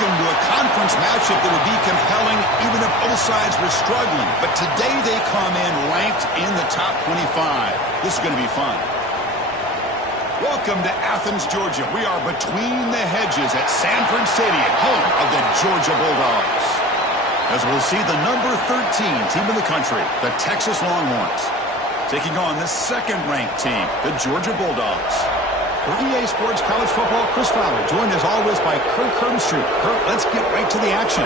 welcome to a conference matchup that would be compelling even if both sides were struggling. But today they come in ranked in the top 25. This is going to be fun. Welcome to Athens, Georgia. We are between the hedges at Sanford Stadium, home of the Georgia Bulldogs. As we'll see the number 13 team in the country, the Texas Longhorns, taking on the second-ranked team, the Georgia Bulldogs. For EA Sports College Football, Chris Fowler, joined as always by Kirk Herbstreit. Kirk, let's get right to the action.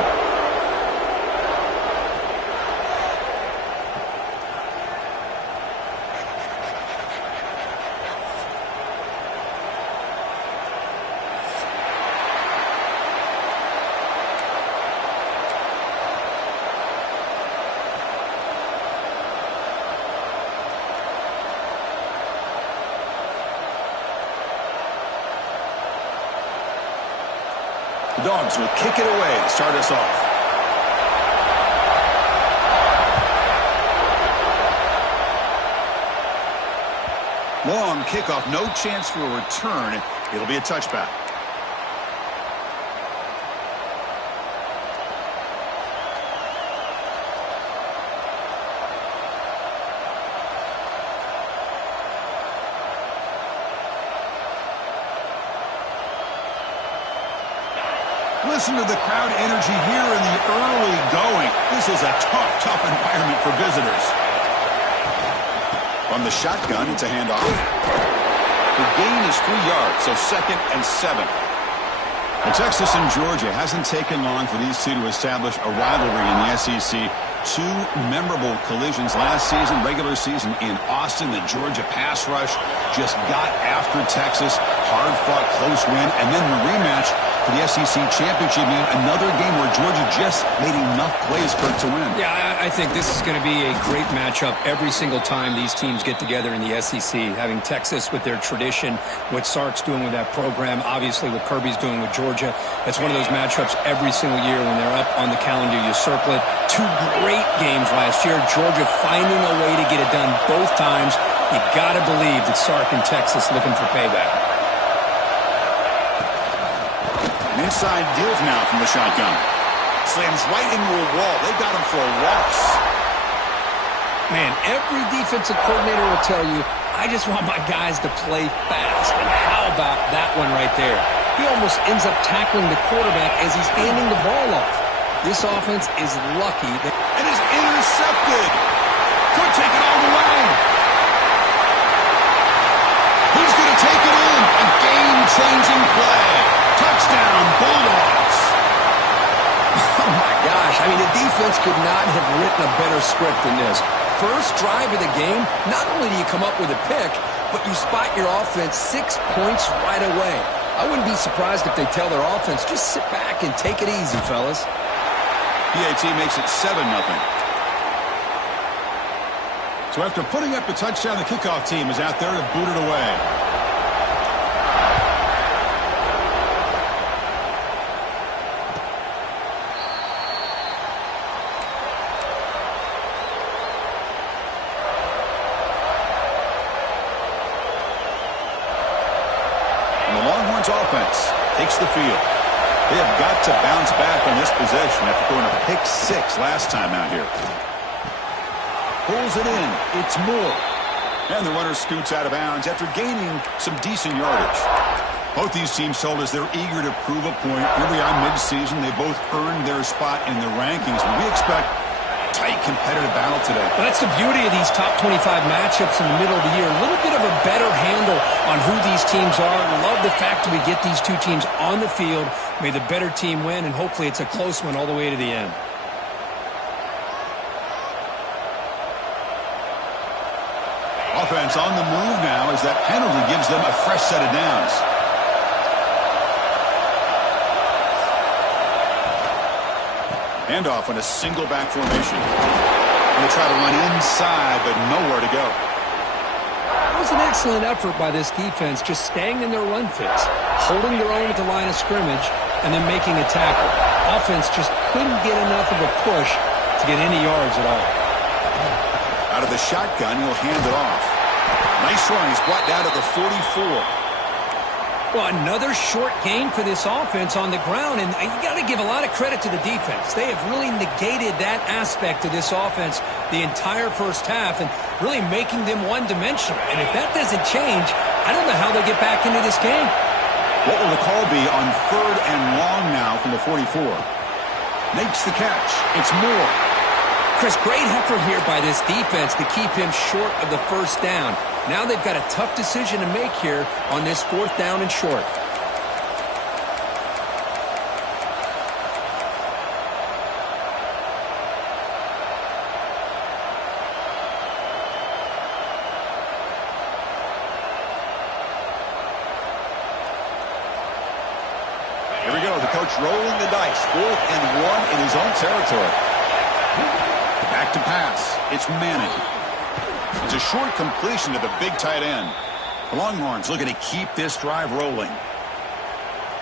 The Dogs will kick it away to start us off. Long kickoff, no chance for a return. It'll be a touchback. Listen to the crowd energy here in the early going. This is a tough environment for visitors. From the shotgun, it's a handoff. The gain is 3 yards, so 2nd and 7. Well, Texas and Georgia hasn't taken long for these two to establish a rivalry in the SEC. 2 memorable collisions last season, regular season in Austin. The Georgia pass rush just got after Texas. Hard-fought, close win. And then the rematch for the SEC championship game. Another game where Georgia just made enough plays, Kirk, to win. Yeah, I think this is going to be a great matchup every single time these teams get together in the SEC. Having Texas with their tradition, what Sark's doing with that program, obviously what Kirby's doing with Georgia. It's one of those matchups every single year when they're up on the calendar. You circle it. 2 great games last year. Georgia finding a way to get it done both times. You got to believe that Sark and Texas looking for payback. An inside give now from the shotgun. Slams right into a wall. They got him for a loss. Man, every defensive coordinator will tell you, I just want my guys to play fast. And how about that one right there? He almost ends up tackling the quarterback as he's handing the ball off. This offense is lucky. And is intercepted. Could take it all the way. Who's going to take it in? A game-changing play. Touchdown, Bulldogs. Oh, my gosh. I mean, the defense could not have written a better script than this. First drive of the game, not only do you come up with a pick, but you spot your offense 6 points right away. I wouldn't be surprised if they tell their offense, just sit back and take it easy, fellas. PAT makes it 7-0. So after putting up a touchdown, the kickoff team is out there to boot it away. And the Longhorns offense takes the field. They have got to bounce back on this possession after going to pick 6 last time out here. Pulls it in. It's Moore. And the runner scoots out of bounds after gaining some decent yardage. Both these teams told us they're eager to prove a point. Here we are mid-season. They both earned their spot in the rankings. But we expect a tight competitive battle today. Well, that's the beauty of these top 25 matchups in the middle of the year. A little bit of a better handle on who these teams are. Love the fact that we get these 2 teams on the field. May the better team win, and hopefully it's a close one all the way to the end. Offense on the move now as that penalty gives them a fresh set of downs. Handoff on a single back formation. Going to try to run inside, but nowhere to go. That was an excellent effort by this defense, just staying in their run fits, holding their own at the line of scrimmage, and then making a tackle. Offense just couldn't get enough of a push to get any yards at all. Out of the shotgun, he'll hand it off. Nice run. He's brought down to the 44. Well, another short gain for this offense on the ground, and you got to give a lot of credit to the defense. They have really negated that aspect of this offense the entire first half and really making them one-dimensional. And if that doesn't change, I don't know how they get back into this game. What will the call be on 3rd and long now from the 44? Makes the catch. It's Moore. Chris, great effort here by this defense to keep him short of the first down. Now they've got a tough decision to make here on this 4th down and short. Here we go. The coach rolling the dice. 4th and 1 in his own territory. Back to pass. It's Manning. It's a short completion to the big tight end. The Longhorns looking to keep this drive rolling.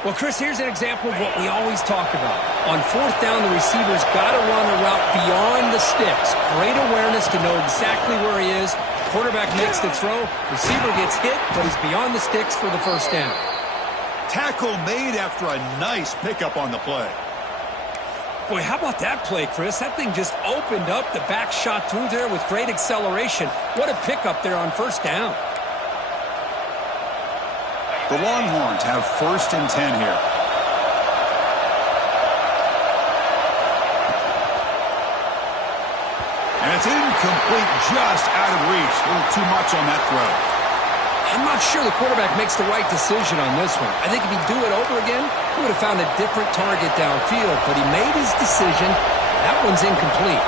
Well, Chris, here's an example of what we always talk about. On 4th down, the receiver's got to run a route beyond the sticks. Great awareness to know exactly where he is. Quarterback makes the throw. Receiver gets hit, but he's beyond the sticks for the first down. Tackle made after a nice pickup on the play. Boy, how about that play, Chris? That thing just opened up. The back shot through there with great acceleration. What a pickup there on first down. The Longhorns have 1st and 10 here. And it's incomplete, just out of reach. A little too much on that throw. I'm not sure the quarterback makes the right decision on this one. I think if he'd do it over again, he would have found a different target downfield, but he made his decision. That one's incomplete.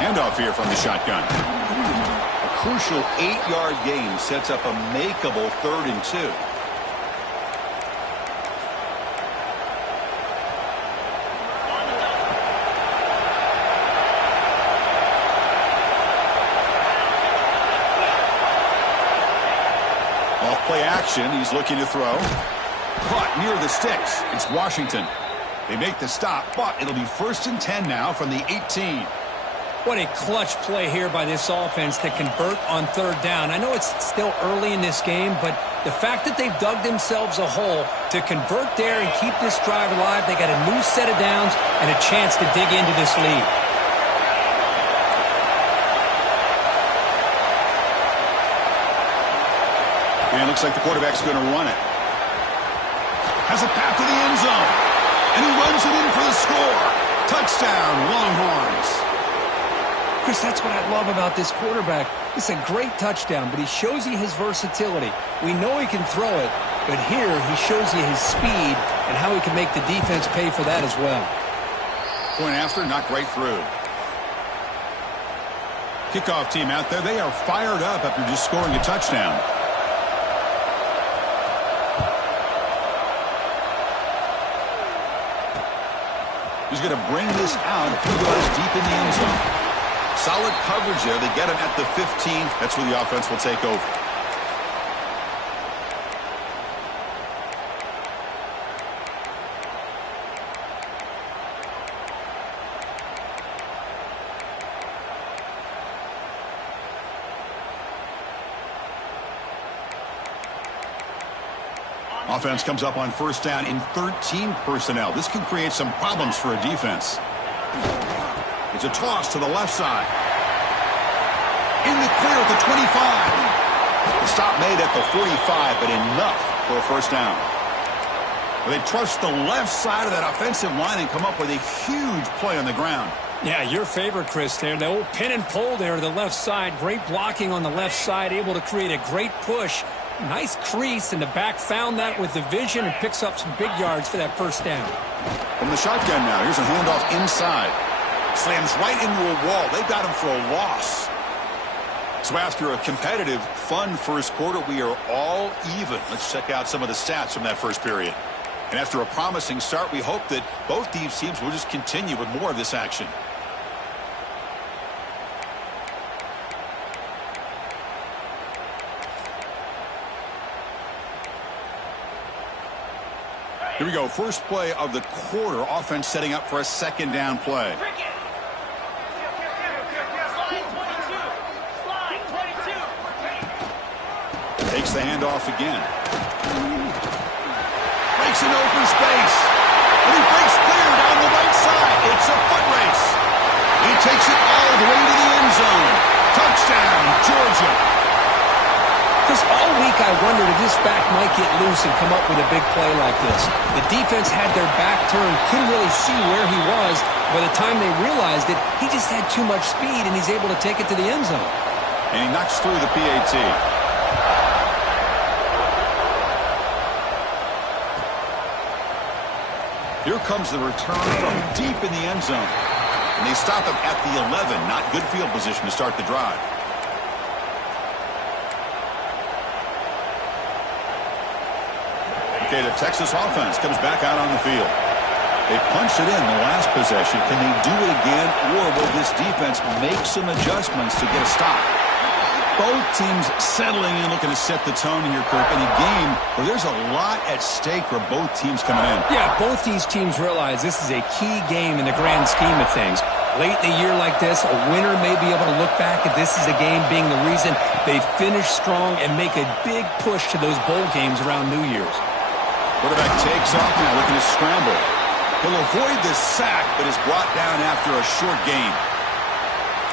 Handoff here from the shotgun. A crucial 8-yard gain sets up a makeable 3rd and 2. Play action. He's looking to throw. Caught near the sticks. It's Washington. They make the stop, but it'll be 1st and 10 now from the 18. What a clutch play here by this offense to convert on 3rd down. I know it's still early in this game, but the fact that they've dug themselves a hole to convert there and keep this drive alive, they got a new set of downs and a chance to dig into this lead. And it looks like the quarterback's going to run it. Has a path to the end zone. And he runs it in for the score. Touchdown, Longhorns. Chris, that's what I love about this quarterback. It's a great touchdown, but he shows you his versatility. We know he can throw it, but here he shows you his speed and how he can make the defense pay for that as well. Point after, knocked right through. Kickoff team out there. They are fired up after just scoring a touchdown. He's going to bring this out a few yards deep in the end zone. Solid coverage there. They get him at the 15. That's where the offense will take over. Offense comes up on 1st down in 13 personnel. This can create some problems for a defense. It's a toss to the left side. In the clear at the 25. The stop made at the 45, but enough for a 1st down. They trust the left side of that offensive line and come up with a huge play on the ground. Yeah, your favorite, Chris, there. The old pin and pull there to the left side. Great blocking on the left side, able to create a great push. Nice crease, and the back found that with the vision and picks up some big yards for that 1st down. From the shotgun now, here's a handoff inside. Slams right into a wall. They got him for a loss. So after a competitive, fun first quarter, we are all even. Let's check out some of the stats from that first period. And after a promising start, we hope that both these teams will just continue with more of this action. Here we go. First play of the quarter. Offense setting up for a 2nd down play. Fakes the handoff again. Breaks an open space. And he breaks clear down the right side. It's a foot race. He takes it all the way to the end zone. Touchdown, Georgia. Just all week I wondered if this back might get loose and come up with a big play like this. The defense had their back turned, couldn't really see where he was. By the time they realized it, he just had too much speed, and he's able to take it to the end zone. And he knocks through the PAT. Here comes the return from deep in the end zone. And they stop him at the 11. Not good field position to start the drive. Okay, the Texas offense comes back out on the field. They punched it in the last possession. Can they do it again, or will this defense make some adjustments to get a stop? Both teams settling in, looking to set the tone here, Kirk, in a game where there's a lot at stake for both teams coming in. Yeah, both these teams realize this is a key game in the grand scheme of things. Late in a year like this, a winner may be able to look back at this as a game being the reason they finish strong and make a big push to those bowl games around New Year's. Quarterback takes off now, looking to scramble. He'll avoid the sack, but is brought down after a short gain.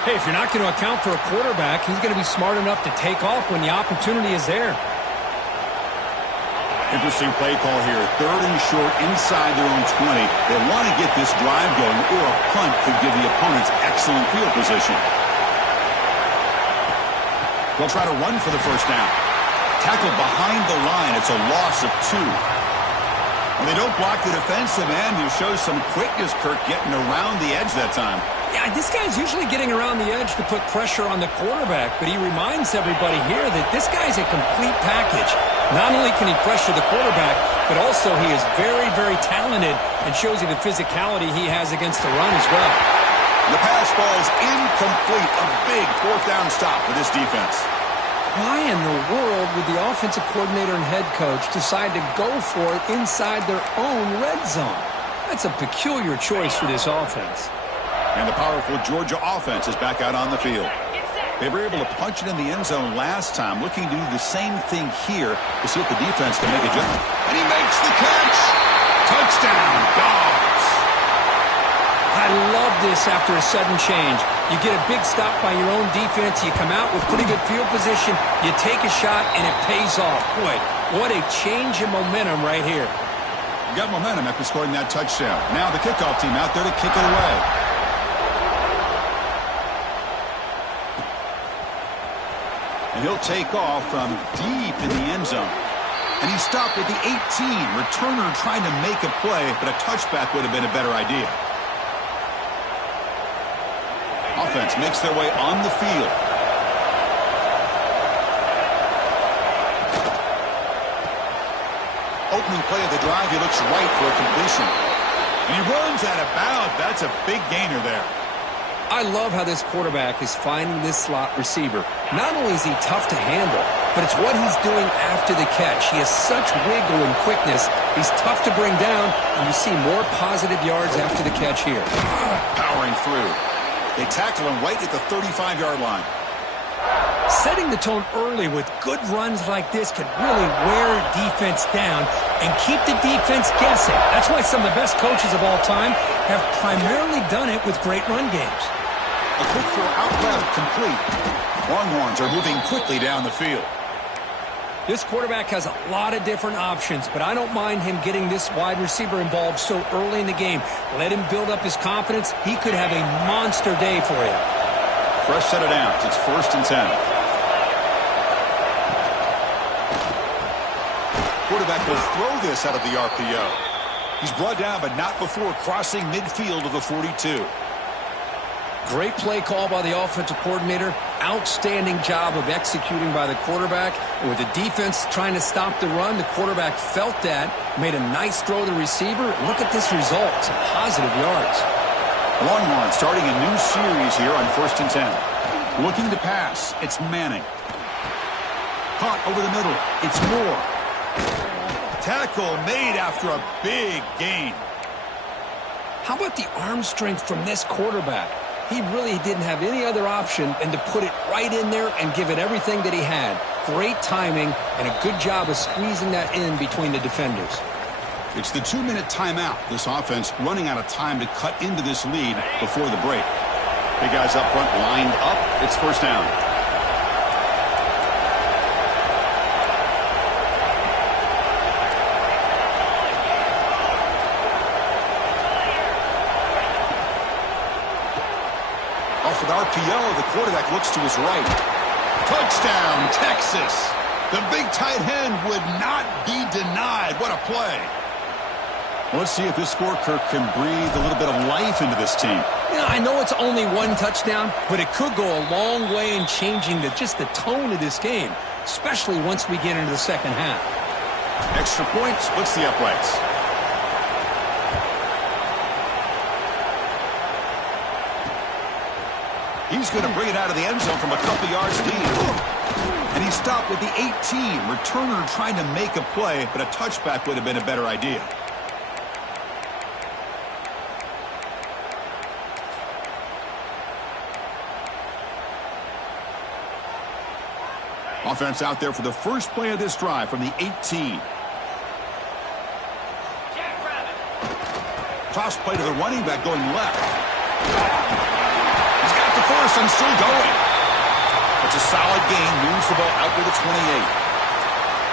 Hey, if you're not going to account for a quarterback, he's going to be smart enough to take off when the opportunity is there. Interesting play call here. 3rd and short inside their own 20. They want to get this drive going, or a punt could give the opponents excellent field position. They'll try to run for the first down. Tackle behind the line. It's a loss of 2. When they don't block the defensive end, who shows some quickness, Kirk, getting around the edge that time. Yeah, this guy's usually getting around the edge to put pressure on the quarterback, but he reminds everybody here that this guy's a complete package. Not only can he pressure the quarterback, but also he is very, very talented and shows you the physicality he has against the run as well. The pass falls incomplete. A big 4th down stop for this defense. Why in the world would the offensive coordinator and head coach decide to go for it inside their own red zone? That's a peculiar choice for this offense. And the powerful Georgia offense is back out on the field. They were able to punch it in the end zone last time, looking to do the same thing here to see if the defense can make a jump. And he makes the catch. Touchdown, Dogs. I love this after a sudden change. You get a big stop by your own defense. You come out with pretty good field position. You take a shot, and it pays off. Boy, what a change in momentum right here. You got momentum after scoring that touchdown. Now the kickoff team out there to kick it away. And he'll take off from deep in the end zone. And he stopped at the 18. Returner trying to make a play, but a touchback would have been a better idea. Offense makes their way on the field. Opening play of the drive, he looks right for a completion. And he runs out of bounds. That's a big gainer there. I love how this quarterback is finding this slot receiver. Not only is he tough to handle, but it's what he's doing after the catch. He has such wiggle and quickness. He's tough to bring down, and you see more positive yards after the catch here. Powering through. They tackle him right at the 35-yard line. Setting the tone early with good runs like this could really wear defense down and keep the defense guessing. That's why some of the best coaches of all time have primarily done it with great run games. A quick throw out left, complete. Longhorns are moving quickly down the field. This quarterback has a lot of different options, but I don't mind him getting this wide receiver involved so early in the game. Let him build up his confidence. He could have a monster day for you. Fresh set of downs. It's 1st and 10. Quarterback will throw this out of the RPO. He's brought down, but not before crossing midfield of the 42. Great play call by the offensive coordinator. Outstanding job of executing by the quarterback. And with the defense trying to stop the run, the quarterback felt that, made a nice throw to the receiver. Look at this result. Some positive yards. Longhorn starting a new series here on 1st and 10. Looking to pass. It's Manning. Caught over the middle. It's Moore. Tackle made after a big gain. How about the arm strength from this quarterback? He really didn't have any other option than to put it right in there and give it everything that he had. great timing and a good job of squeezing that in between the defenders. It's the 2-minute timeout. This offense running out of time to cut into this lead before the break. Big guys up front lined up. It's first down. Off with RPO, the quarterback looks to his right. Touchdown, Texas. The big tight end would not be denied. What a play. Let's see if this score, Kirk, can breathe a little bit of life into this team. Yeah, I know it's only one touchdown, but it could go a long way in changing just the tone of this game, especially once we get into the second half. Extra point splits the uprights. He's going to bring it out of the end zone from a couple yards deep. And he stopped with the 18. Returner trying to make a play, but a touchback would have been a better idea. Offense out there for the first play of this drive from the 18. Toss play to the running back going left. He's got the first and still going. It's a solid gain, moves the ball out to the 28.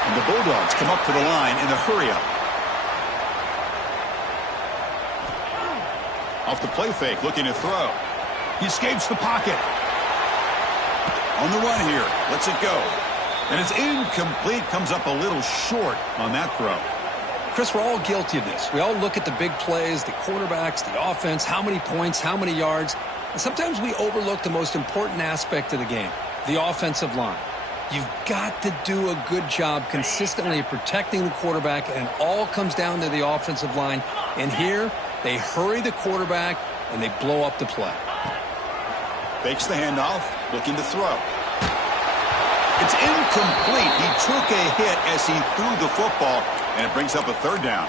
And the Bulldogs come up to the line in the hurry-up. Off the play fake, looking to throw. He escapes the pocket. On the run here, lets it go. And it's incomplete, comes up a little short on that throw. Chris, we're all guilty of this. We all look at the big plays, the quarterbacks, the offense, how many points, how many yards. And sometimes we overlook the most important aspect of the game, the offensive line. You've got to do a good job consistently protecting the quarterback, and it all comes down to the offensive line. And here, they hurry the quarterback, and they blow up the play. Fakes the handoff, looking to throw. It's incomplete. He took a hit as he threw the football, and it brings up a third down.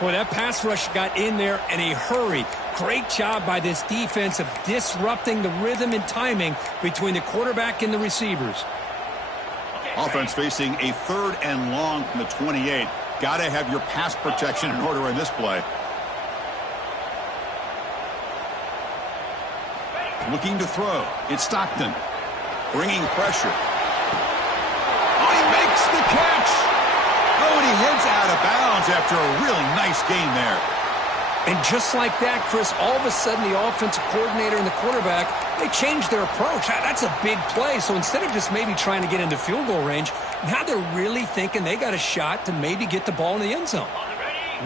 Boy, that pass rush got in there in a hurry. Great job by this defense of disrupting the rhythm and timing between the quarterback and the receivers. Offense facing a 3rd and long from the 28. Got to have your pass protection in order in this play. Looking to throw. It's Stockton. Bringing pressure. Oh, he makes the catch. Oh, and he heads out of bounds after a really nice gain there. And just like that, Chris, all of a sudden the offensive coordinator and the quarterback, they changed their approach. That's a big play. So instead of just maybe trying to get into field goal range, now they're really thinking they got a shot to maybe get the ball in the end zone.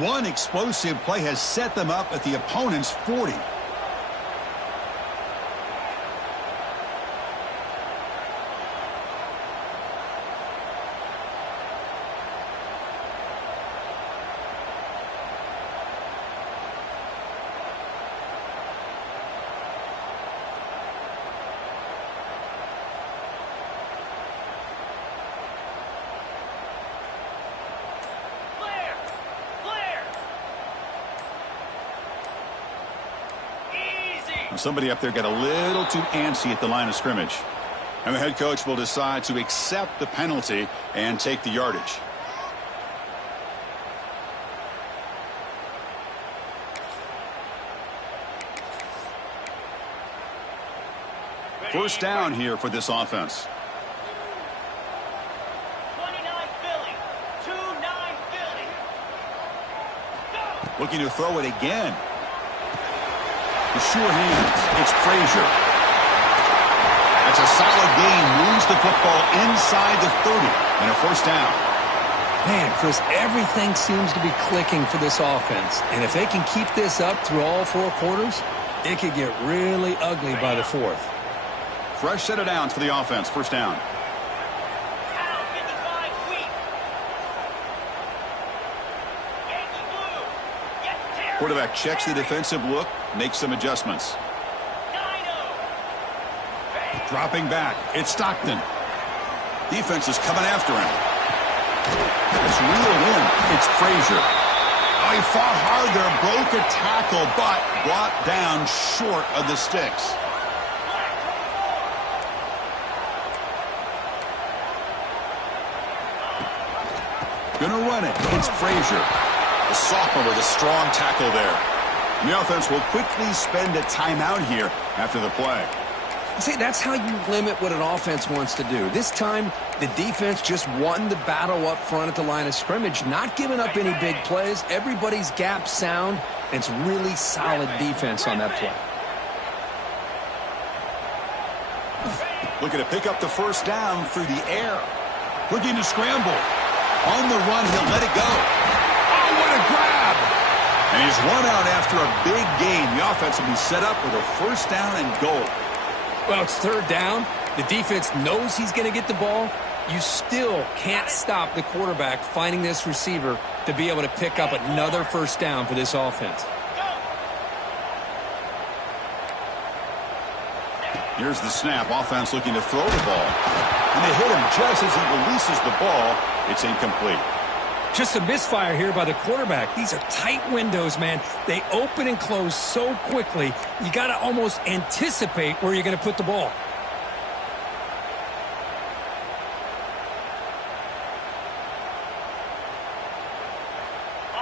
One explosive play has set them up at the opponent's 40. Somebody up there got a little too antsy at the line of scrimmage. And the head coach will decide to accept the penalty and take the yardage. First down here for this offense. 29 Philly. 2-9 Philly. Go! Looking to throw it again. The sure hands. It's Frazier. That's a solid gain. Moves the football inside the 30. And a first down. Man, Chris, everything seems to be clicking for this offense. And if they can keep this up through all 4 quarters, it could get really ugly by the 4th. Fresh set of downs for the offense. First down. Out 55 Wheat. Yankee Blue. Get Terry. Quarterback checks the defensive look, makes some adjustments. Dino. Dropping back. It's Stockton. Defense is coming after him. It's reeled in. It's Frazier. Oh, he fought hard there, broke a tackle, but brought down short of the sticks. going to run it. It's Frazier. The sophomore with a strong tackle there. And the offense will quickly spend a timeout here after the play. See, that's how you limit what an offense wants to do. This time, the defense just won the battle up front at the line of scrimmage, not giving up any big plays. Everybody's gap sound, and it's really solid defense on that play. Looking to pick up the first down through the air. Looking to scramble. On the run, he'll let it go. Oh, what a grab! And he's run out after a big gain. The offense will be set up with a first down and goal. Well, it's third down. The defense knows he's going to get the ball. You still can't stop the quarterback finding this receiver to be able to pick up another first down for this offense. Here's the snap. Offense looking to throw the ball. And they hit him just as he releases the ball. It's incomplete. Just a misfire here by the quarterback. These are tight windows, man. They open and close so quickly, you got to almost anticipate where you're going to put the ball.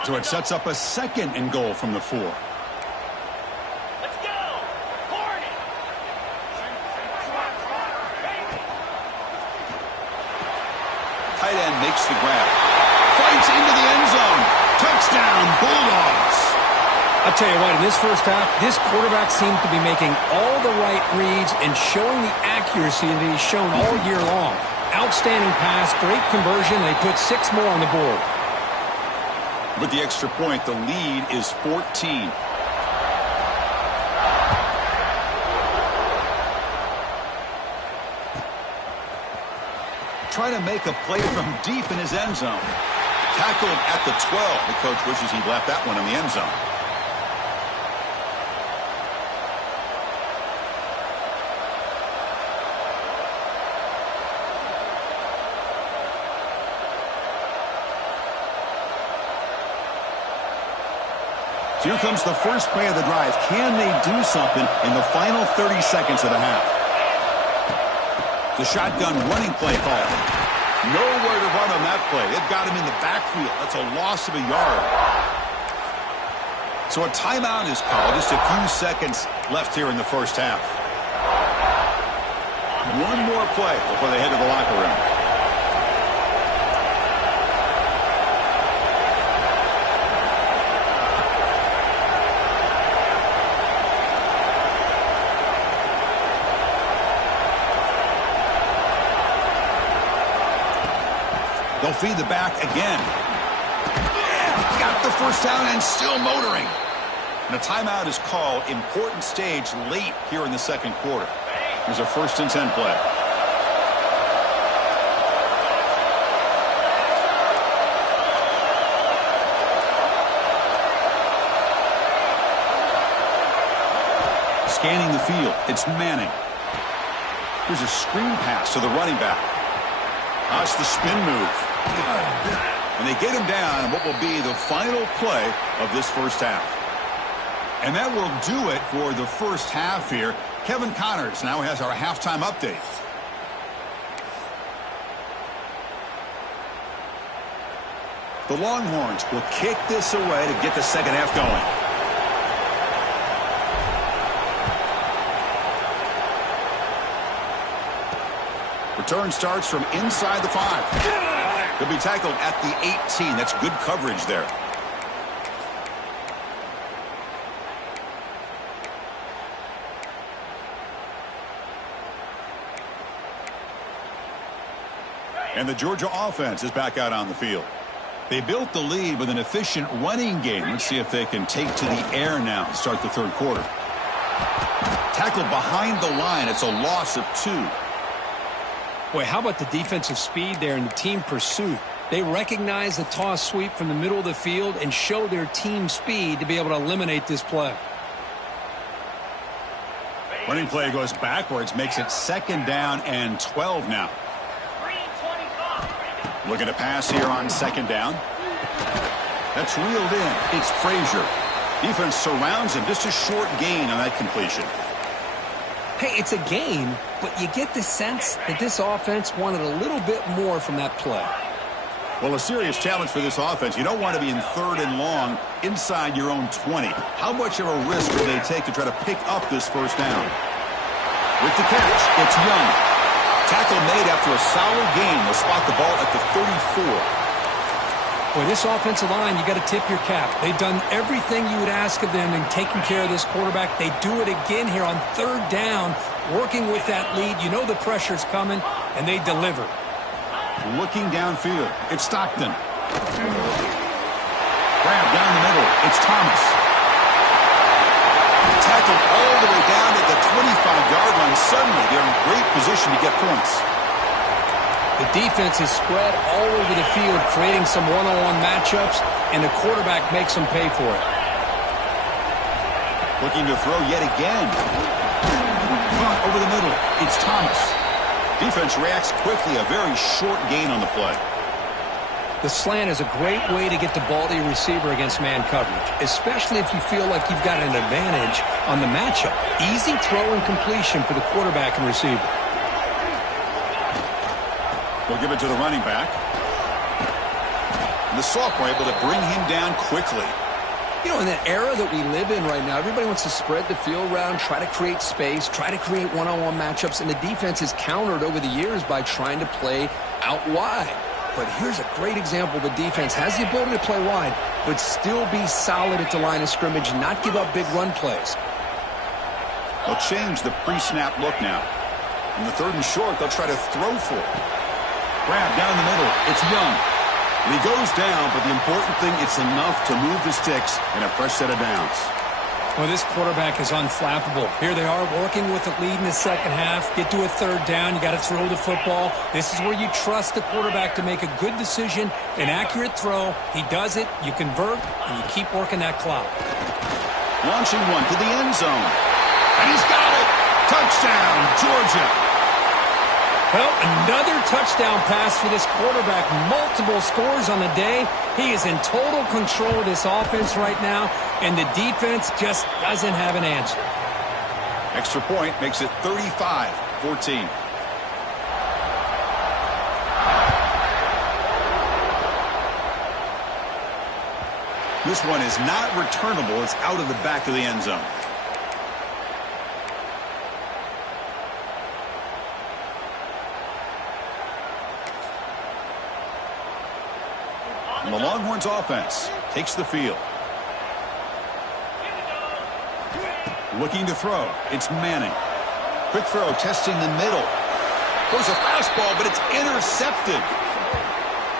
So it sets up a second and goal from the 4. Let's go! Hornet! Tight end makes the grab. Fights into the end zone. Touchdown, Bulldogs. I'll tell you what, in this first half, this quarterback seems to be making all the right reads and showing the accuracy that he's shown all year long. Outstanding pass, great conversion. They put 6 more on the board. With the extra point, the lead is 14. Trying to make a play from deep in his end zone. Tackled at the 12. The coach wishes he'd left that one in the end zone. So here comes the first play of the drive. Can they do something in the final 30 seconds of the half? The shotgun running play call. Nowhere to run on that play. They've got him in the backfield. That's a loss of a yard. So a timeout is called. Just a few seconds left here in the first half. One more play before they head to the locker room. They'll feed the back again. Got the first down and still motoring. And a timeout is called. Important stage late here in the second quarter. There's a 1st and 10 play. Scanning the field. It's Manning. Here's a screen pass to the running back. That's the spin move. And they get him down in what will be the final play of this first half. And that will do it for the first half here. Kevin Connors now has our halftime update. The Longhorns will kick this away to get the second half going. Return starts from inside the 5. He'll be tackled at the 18. That's good coverage there. And the Georgia offense is back out on the field. They built the lead with an efficient running game. Let's see if they can take to the air now to start the third quarter. Tackled behind the line. It's a loss of 2. Boy, how about the defensive speed there and the team pursuit? They recognize the toss sweep from the middle of the field and show their team speed to be able to eliminate this play. Running play goes backwards, makes it 2nd down and 12 now. 3:25. Looking to pass here on 2nd down. That's reeled in. It's Frazier. Defense surrounds him. Just a short gain on that completion. Hey, it's a gain, but you get the sense that this offense wanted a little bit more from that play. Well, a serious challenge for this offense. You don't want to be in 3rd and long inside your own 20. How much of a risk will they take to try to pick up this first down? With the catch, it's Young. Tackle made after a solid gain. They'll spot the ball at the 34. Boy, this offensive line, you got to tip your cap. They've done everything you would ask of them in taking care of this quarterback. They do it again here on 3rd down, working with that lead. You know the pressure's coming, and they deliver. Looking downfield, it's Stockton. Grab down the middle, it's Thomas. Tackled all the way down at the 25-yard line. Suddenly, they're in great position to get points. The defense is spread all over the field, creating some one-on-one matchups, and the quarterback makes them pay for it. Looking to throw yet again. Caught over the middle, it's Thomas. Defense reacts quickly, a very short gain on the play. The slant is a great way to get the ball to your receiver against man coverage, especially if you feel like you've got an advantage on the matchup. Easy throw and completion for the quarterback and receiver. We'll give it to the running back. And the sophomore able to bring him down quickly. You know, in that era that we live in right now, everybody wants to spread the field around, try to create space, try to create one-on-one matchups, and the defense is countered over the years by trying to play out wide. But here's a great example. The defense has the ability to play wide, but still be solid at the line of scrimmage, not give up big run plays. They'll change the pre-snap look now. In the 3rd and short, they'll try to throw for it. Grab down the middle, it's Young. And he goes down, but the important thing, it's enough to move the sticks and a fresh set of downs. Well, this quarterback is unflappable. Here they are working with the lead in the second half. Get to a 3rd down. You got to throw the football. This is where you trust the quarterback to make a good decision, an accurate throw. He does it. You convert, and you keep working that clock. Launching one to the end zone. And he's got it. Touchdown, Georgia. Well, another touchdown pass for this quarterback. Multiple scores on the day. He is in total control of this offense right now, and the defense just doesn't have an answer. Extra point makes it 35-14. This one is not returnable. It's out of the back of the end zone. And the Longhorns offense takes the field. Looking to throw. It's Manning. Quick throw, testing the middle. Goes a fastball, but it's intercepted.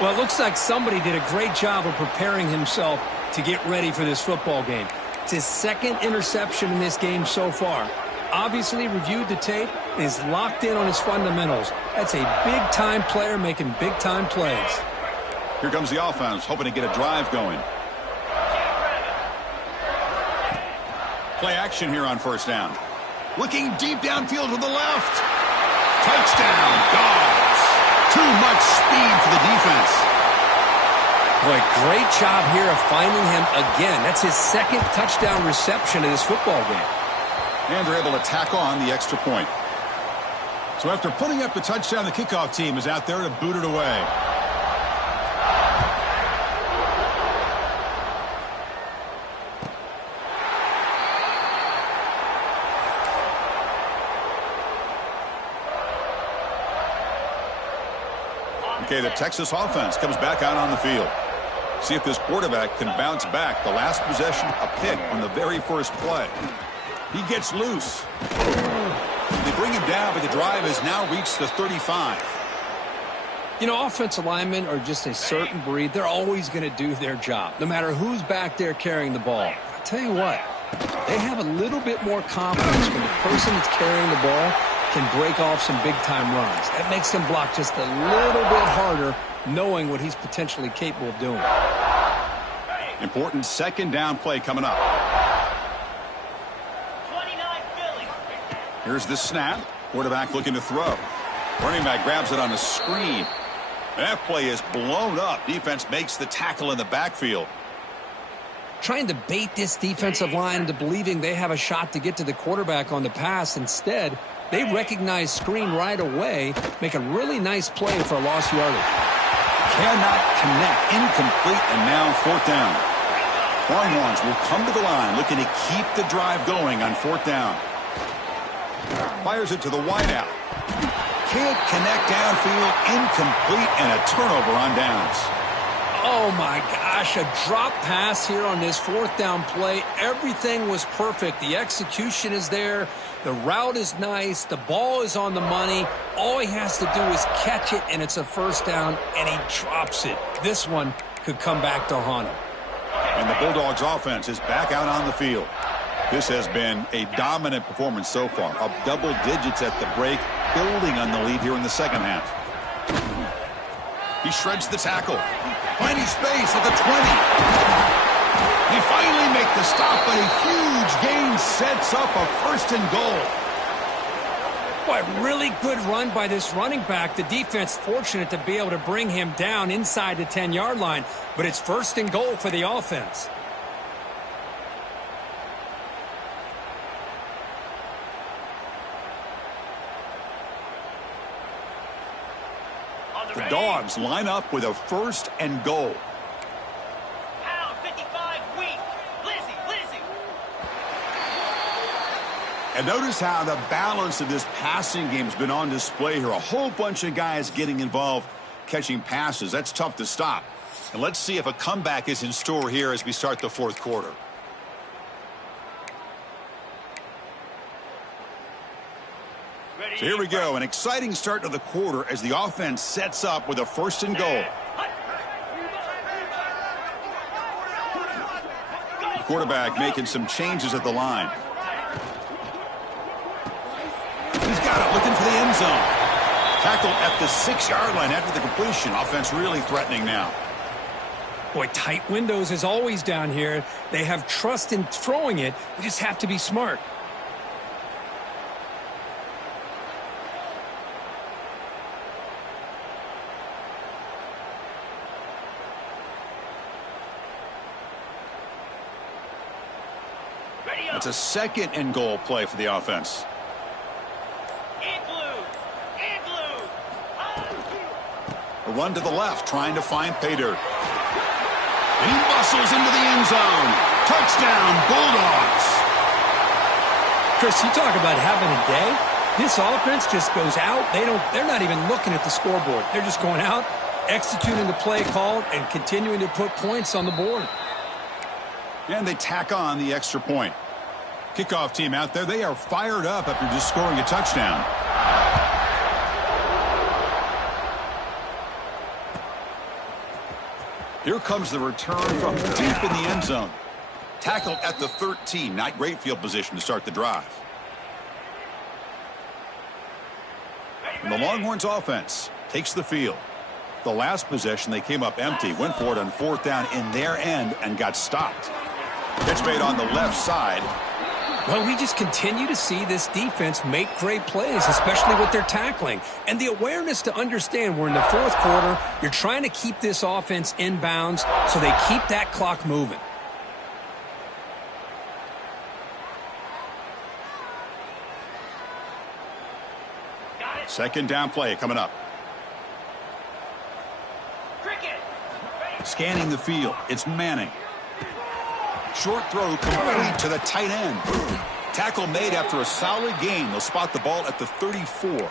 Well, it looks like somebody did a great job of preparing himself to get ready for this football game. It's his 2nd interception in this game so far. Obviously reviewed the tape and is locked in on his fundamentals. That's a big-time player making big-time plays. Here comes the offense, hoping to get a drive going. Play action here on 1st down. Looking deep downfield to the left. Touchdown, Dogs. Too much speed for the defense. Boy, great job here of finding him again. That's his 2nd touchdown reception in this football game. And they're able to tack on the extra point. So after putting up the touchdown, the kickoff team is out there to boot it away. Okay, the Texas offense comes back out on the field. See if this quarterback can bounce back. The last possession, a pick on the very first play. He gets loose. They bring him down, but the drive has now reached the 35. You know, offensive linemen are just a certain breed. They're always going to do their job, no matter who's back there carrying the ball. I'll tell you what, they have a little bit more confidence when the person that's carrying the ball can break off some big-time runs. That makes them block just a little bit harder, knowing what he's potentially capable of doing. Important 2nd down play coming up. 29 Philly. Here's the snap. Quarterback looking to throw. Running back grabs it on a screen. That play is blown up. Defense makes the tackle in the backfield. Trying to bait this defensive line into believing they have a shot to get to the quarterback on the pass. Instead, they recognize screen right away, make a really nice play for a lost yardage. Cannot connect. Incomplete, and now fourth down. Longhorns will come to the line looking to keep the drive going on fourth down. Fires it to the wideout. Can't connect downfield. Incomplete, and a turnover on downs. Oh, my gosh, a drop pass here on this fourth down play. Everything was perfect. The execution is there. The route is nice. The ball is on the money. All he has to do is catch it, and it's a first down, and he drops it. This one could come back to haunt him. And the Bulldogs offense is back out on the field. This has been a dominant performance so far. Up double digits at the break, building on the lead here in the second half. He shreds the tackle. Finding space at the 20. They finally make the stop, but a huge gain sets up a first and goal. Boy, really good run by this running back. The defense fortunate to be able to bring him down inside the 10-yard line, but it's first and goal for the offense. The Dogs line up with a first and goal. Pound 55 weak. Lizzie. And notice how the balance of this passing game has been on display here. A whole bunch of guys getting involved catching passes. That's tough to stop. And let's see if a comeback is in store here as we start the fourth quarter. So here we go, an exciting start to the quarter as the offense sets up with a first and goal. The quarterback making some changes at the line. He's got it, looking for the end zone. Tackled at the 6-yard line after the completion. Offense really threatening now. Boy, tight windows is always down here. They have trust in throwing it. They just have to be smart. It's a second and goal play for the offense. A run to the left, trying to find pay dirt. And he muscles into the end zone. Touchdown, Bulldogs. Chris, you talk about having a day. This offense just goes out. They're not even looking at the scoreboard. They're just going out, executing the play called, and continuing to put points on the board. And they tack on the extra point. Kickoff team out there, they are fired up after just scoring a touchdown. Here comes the return from deep in the end zone. Tackled at the 13. Not great field position to start the drive. And the Longhorns offense takes the field. The last possession, they came up empty, went for it on fourth down in their end and got stopped. Pitch made on the left side. Well, we just continue to see this defense make great plays, especially with their tackling. And the awareness to understand we're in the fourth quarter, you're trying to keep this offense in bounds so they keep that clock moving. Second down play coming up. Scanning the field, it's Manning. Short throw complete to the tight end. Tackle made after a solid gain. They'll spot the ball at the 34.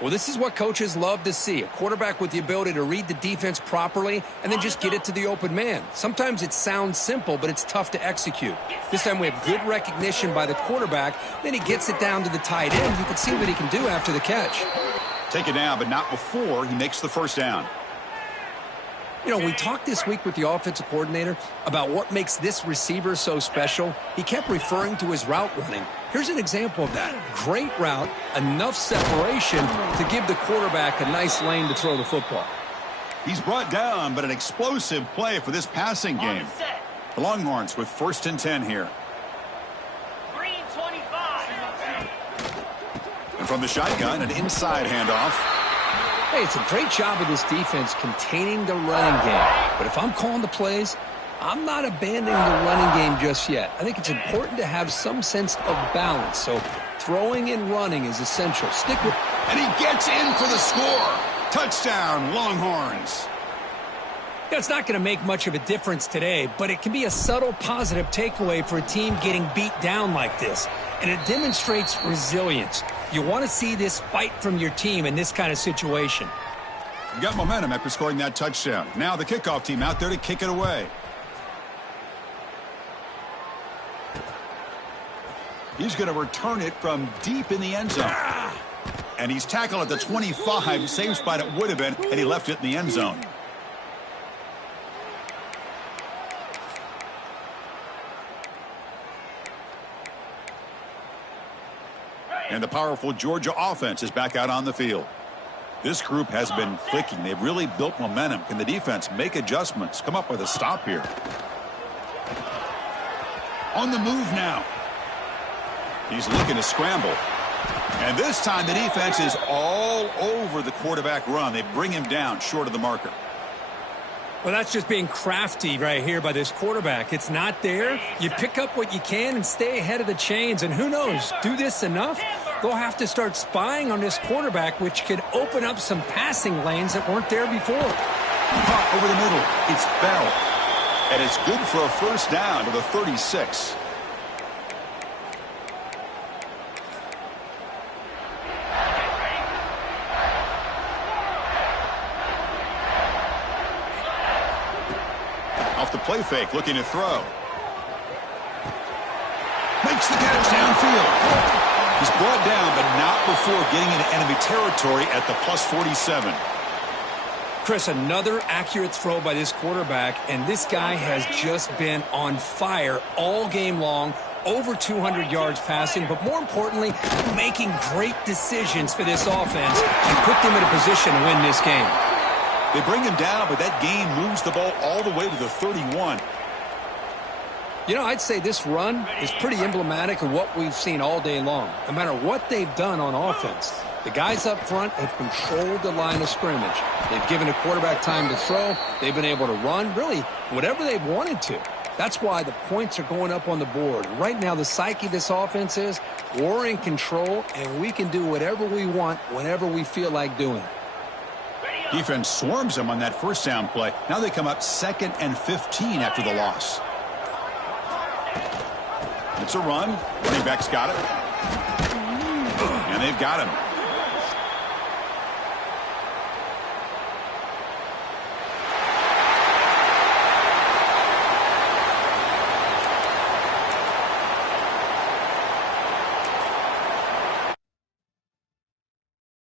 Well, this is what coaches love to see. A quarterback with the ability to read the defense properly and then just get it to the open man. Sometimes it sounds simple, but it's tough to execute. This time we have good recognition by the quarterback. Then he gets it down to the tight end. You can see what he can do after the catch. Take it down, but not before he makes the first down. You know, we talked this week with the offensive coordinator about what makes this receiver so special. He kept referring to his route running. Here's an example of that. Great route, enough separation to give the quarterback a nice lane to throw the football. He's brought down, but an explosive play for this passing game. The Longhorns with first and 10 here. Green 25. And from the shotgun, an inside handoff. Hey, it's a great job of this defense containing the running game. But if I'm calling the plays, I'm not abandoning the running game just yet. I think it's important to have some sense of balance. So throwing and running is essential. Stick with it. And he gets in for the score. Touchdown, Longhorns. Yeah, it's not going to make much of a difference today, but it can be a subtle positive takeaway for a team getting beat down like this. And it demonstrates resilience. You want to see this fight from your team in this kind of situation. You got momentum after scoring that touchdown. Now the kickoff team out there to kick it away. He's going to return it from deep in the end zone. And he's tackled at the 25, same spot it would have been, and he left it in the end zone. And the powerful Georgia offense is back out on the field. This group has been clicking. They've really built momentum. Can the defense make adjustments? Come up with a stop here. On the move now. He's looking to scramble. And this time the defense is all over the quarterback run. They bring him down short of the marker. Well, that's just being crafty right here by this quarterback. It's not there. You pick up what you can and stay ahead of the chains. And who knows, do this enough, they'll have to start spying on this quarterback, which could open up some passing lanes that weren't there before. Caught over the middle. It's Bell. And it's good for a first down to the 36. Off the play fake, looking to throw. Makes the catch downfield. He's brought down, but not before getting into enemy territory at the plus 47. Chris, another accurate throw by this quarterback, and this guy has just been on fire all game long. Over 200 yards passing, but more importantly, making great decisions for this offense and put them in a position to win this game. They bring him down, but that gain moves the ball all the way to the 31. You know, I'd say this run is pretty emblematic of what we've seen all day long. No matter what they've done on offense, the guys up front have controlled the line of scrimmage. They've given a quarterback time to throw. They've been able to run, really, whatever they've wanted to. That's why the points are going up on the board. Right now, the psyche of this offense is we're in control, and we can do whatever we want whenever we feel like doing it. Defense swarms them on that first down play. Now they come up 2nd and 15 after the loss. It's a run. Running back's got it. And they've got him.